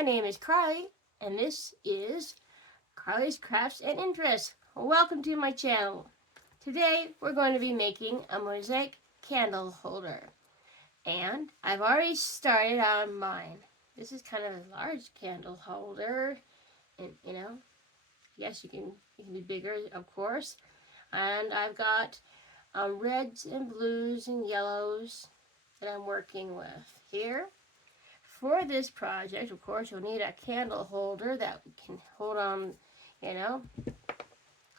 My name is Carly, and this is Carly's Crafts and Interests. Welcome to my channel. Today we're going to be making a mosaic candle holder, and I've already started on mine. This is kind of a large candle holder, and yes, you can be bigger, of course. And I've got reds and blues and yellows that I'm working with here. For this project, of course, you'll need a candle holder that can hold on,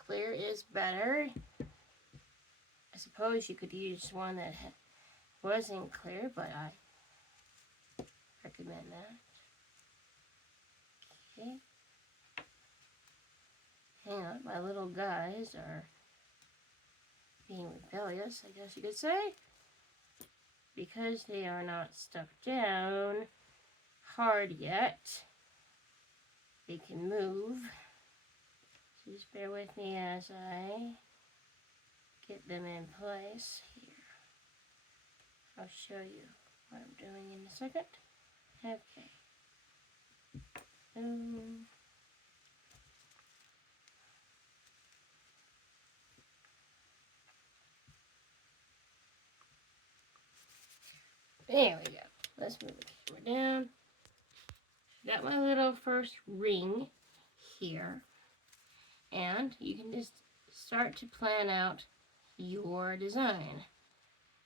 clear is better. I suppose you could use one that wasn't clear, but I recommend that. Okay. Hang on, my little guys are being rebellious, I guess you could say, because they are not stuck down hard yet. They can move. So just bear with me as I get them in place here. I'll show you what I'm doing in a second. Okay. There we go. Let's move the camera down. Got my little first ring here. And you can just start to plan out your design.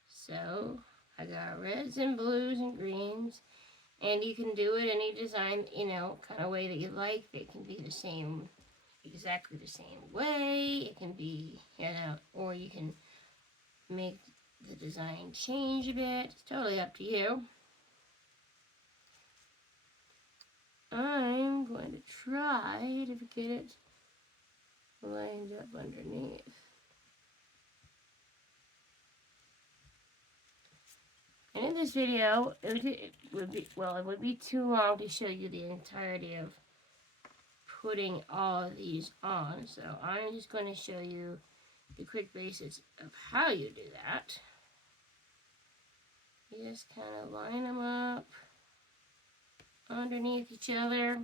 So I got reds and blues and greens. And you can do it any design, kind of way that you like. It can be the same, exactly the same way. It can be, or you can make the design change a bit. It's totally up to you. I'm going to try to get it lined up underneath. And in this video, it would be too long to show you the entirety of putting all of these on. So I'm just going to show you the quick basics of how you do that. You just kind of line them up underneath each other.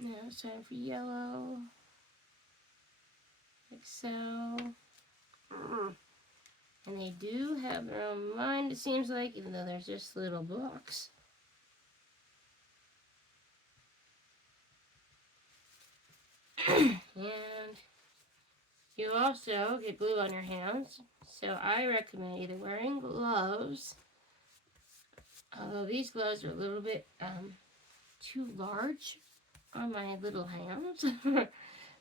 Now it's time for yellow, like so. And they do have their own mind, it seems like, even though they're just little blocks. And you also get glue on your hands, so I recommend either wearing gloves, although these gloves are a little bit too large on my little hands.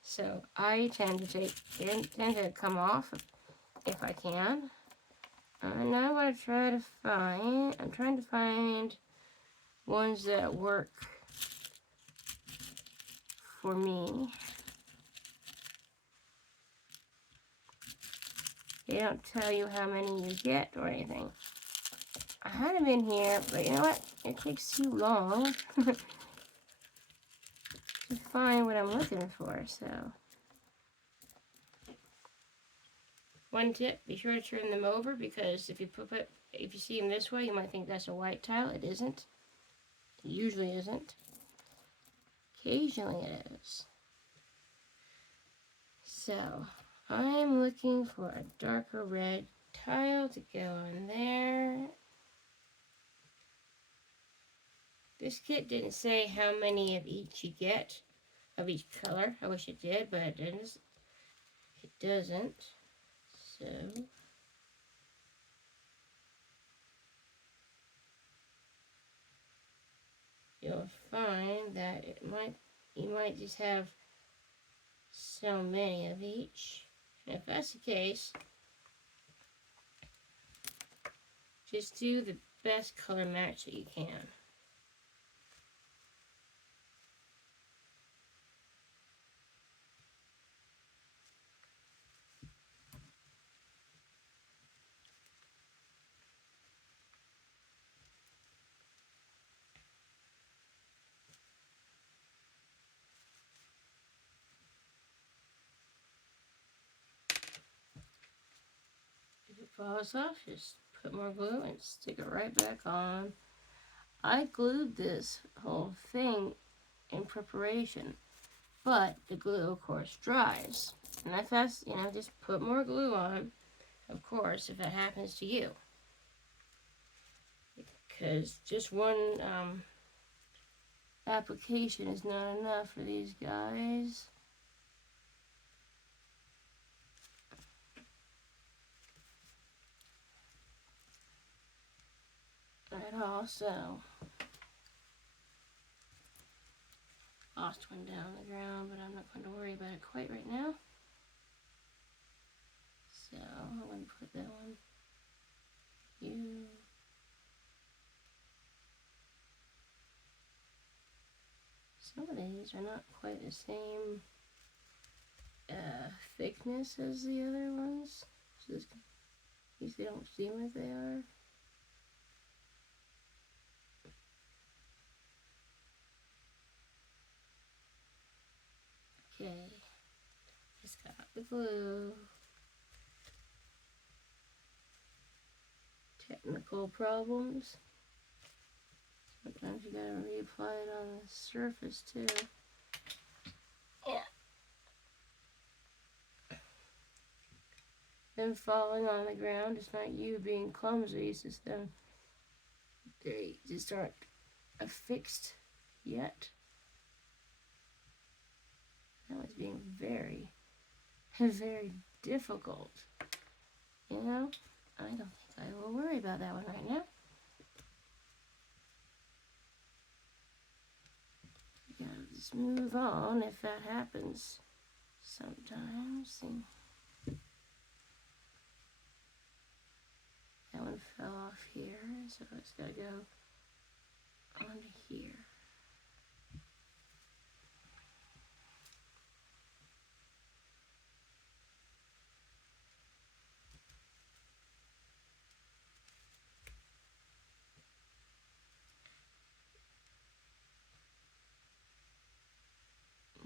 So I tend to come off if I can. And now I'm trying to find ones that work for me. They don't tell you how many you get or anything. I had them in here, but you know what? It takes too long to find what I'm looking for, so. One tip, be sure to turn them over, because if you see them this way, you might think that's a white tile. It isn't. It usually isn't. Occasionally it is. So, I'm looking for a darker red tile to go on there. This kit didn't say how many of each you get, of each color. I wish it did, but it didn't. It doesn't. So, you'll find that you might just have so many of each. And if that's the case, just do the best color match that you can. If it falls off, just put more glue and stick it right back on. I glued this whole thing in preparation, but the glue, of course, dries. And I just put more glue on, of course, if it happens to you. Because just one application is not enough for these guys. It also lost one down on the ground, but I'm not going to worry about it quite right now. So I'm going to put that one. Some of these are not quite the same thickness as the other ones. So this, these they don't seem like they are. Okay, just got the glue. Technical problems. Sometimes you gotta reapply it on the surface too. Yeah. Them falling on the ground, it's not you being clumsy, it's just them. They just aren't affixed yet. That was being very, very difficult. You know, I don't think I will worry about that one right now. You gotta just move on if that happens sometimes. And that one fell off here, so it's gotta go onto here.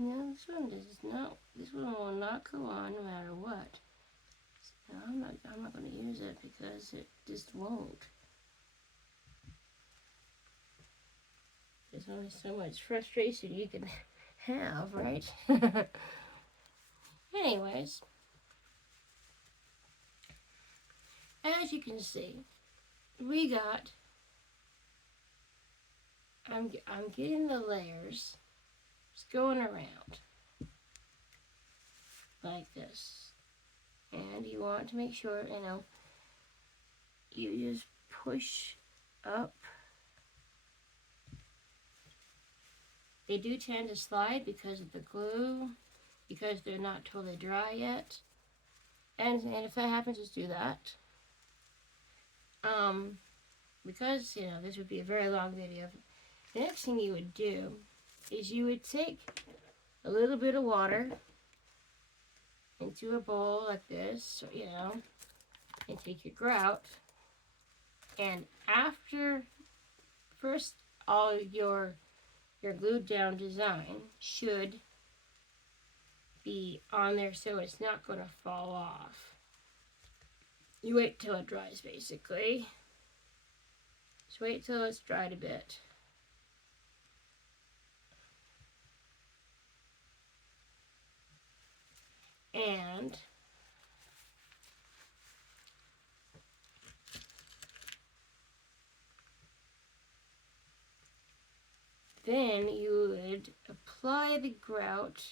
No, this one does not. This one will not go on no matter what. So I'm not going to use it because it just won't. There's only so much frustration you can have, right? Anyways, as you can see, we got. I'm getting the layers. Just going around like this, and you want to make sure you just push up. They do tend to slide because of the glue, because they're not totally dry yet, and if that happens, just do that. Because this would be a very long video. The next thing you would do is you would take a little bit of water into a bowl like this, and take your grout, and after first all your glued down design should be on there so it's not going to fall off. You wait till it dries basically. Just wait till it's dried a bit. And then you would apply the grout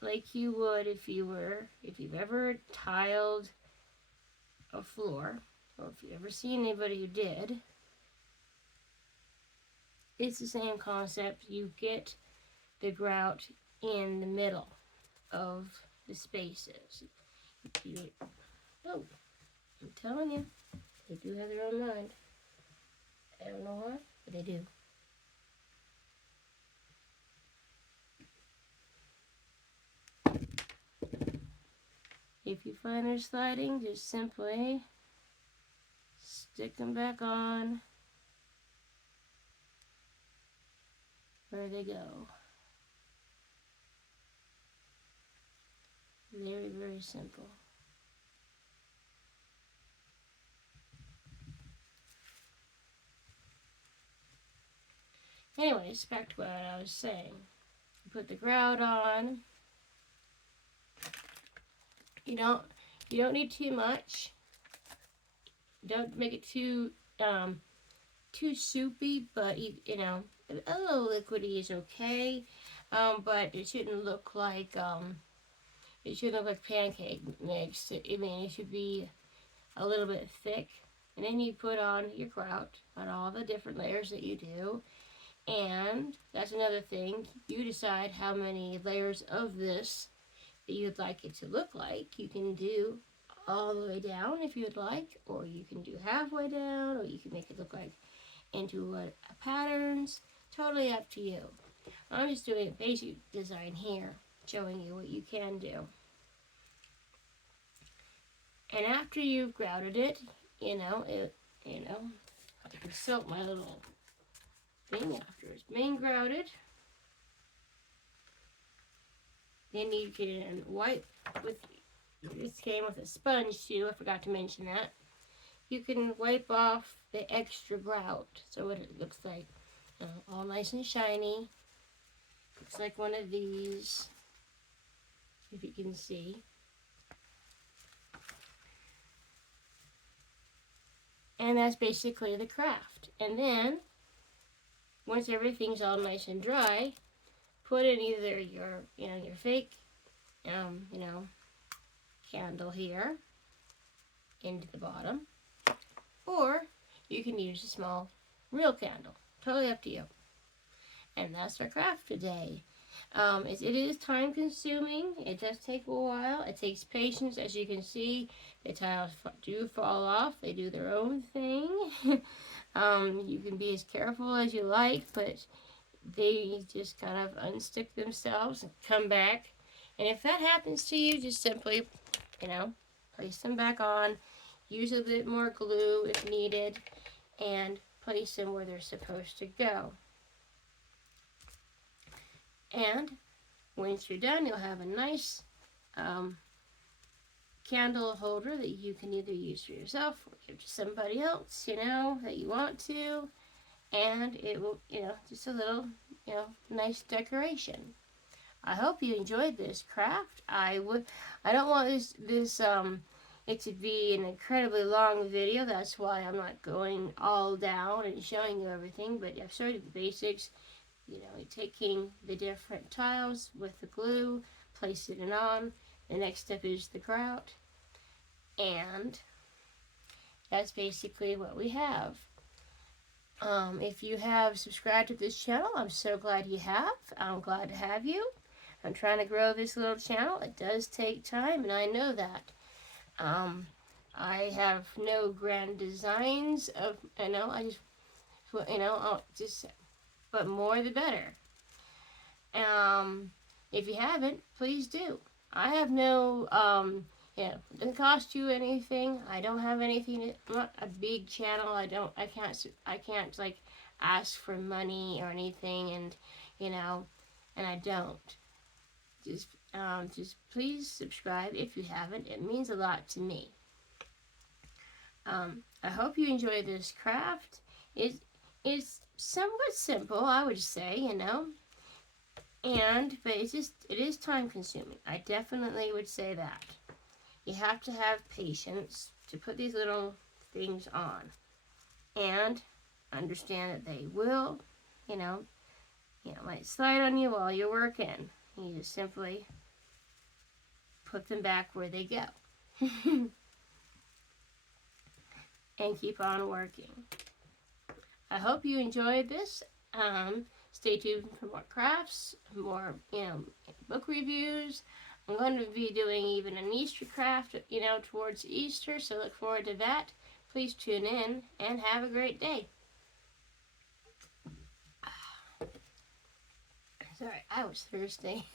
like you would if you've ever tiled a floor, or if you've ever seen anybody who did. It's the same concept. You get the grout in the middle of the spaces. Oh, I'm telling you, they do have their own mind. I don't know why, but they do. If you find they're sliding, just simply stick them back on where they go. Very, very simple. Anyways, back to what I was saying. You put the grout on. You don't need too much. Don't make it too soupy, but you know, a little liquidy is okay. But it shouldn't look like pancake mix. I mean, it should be a little bit thick. And then you put on your grout on all the different layers that you do. And that's another thing. You decide how many layers of this that you'd like it to look like. You can do all the way down if you'd like, or you can do halfway down, or you can make it look like into patterns. Totally up to you. I'm just doing a basic design here, showing you what you can do. And after you've grouted it, I can soak my little thing after it's been grouted. Then you can wipe with, this came with a sponge too, I forgot to mention that. You can wipe off the extra grout, so what it looks like, all nice and shiny. Looks like one of these, if you can see. And that's basically the craft. And then, once everything's all nice and dry, put in either your fake, candle here into the bottom, or you can use a small real candle. Totally up to you. And that's our craft today. It is time consuming. It does take a while. It takes patience. As you can see, the tiles do fall off. They do their own thing. You can be as careful as you like, but they just kind of unstick themselves and come back. And if that happens to you, just simply, place them back on. Use a bit more glue if needed, and place them where they're supposed to go. And once you're done, you'll have a nice candle holder that you can either use for yourself or give to somebody else, that you want to. And it will, just a little, nice decoration. I hope you enjoyed this craft. I don't want it to be an incredibly long video. That's why I'm not going all down and showing you everything, but I've showed you the basics. Taking the different tiles with the glue, placing it on. The next step is the grout. And that's basically what we have. If you have subscribed to this channel, I'm so glad you have. I'm glad to have you. I'm trying to grow this little channel. It does take time, and I know that. I have no grand designs of, but more the better. If you haven't, please do. I have no, it doesn't cost you anything. I don't have anything. I'm not a big channel. I can't like ask for money or anything, and and I don't. Just please subscribe if you haven't. It means a lot to me. I hope you enjoy this craft. It's somewhat simple, I would say, but it is time consuming. I definitely would say that. You have to have patience to put these little things on, and understand that they will, might slide on you while you're working. You just simply put them back where they go. And keep on working. I hope you enjoyed this. Stay tuned for more crafts, more, book reviews. I'm going to be doing even an Easter craft, towards Easter, so look forward to that. Please tune in, and have a great day. Sorry, I was thirsty.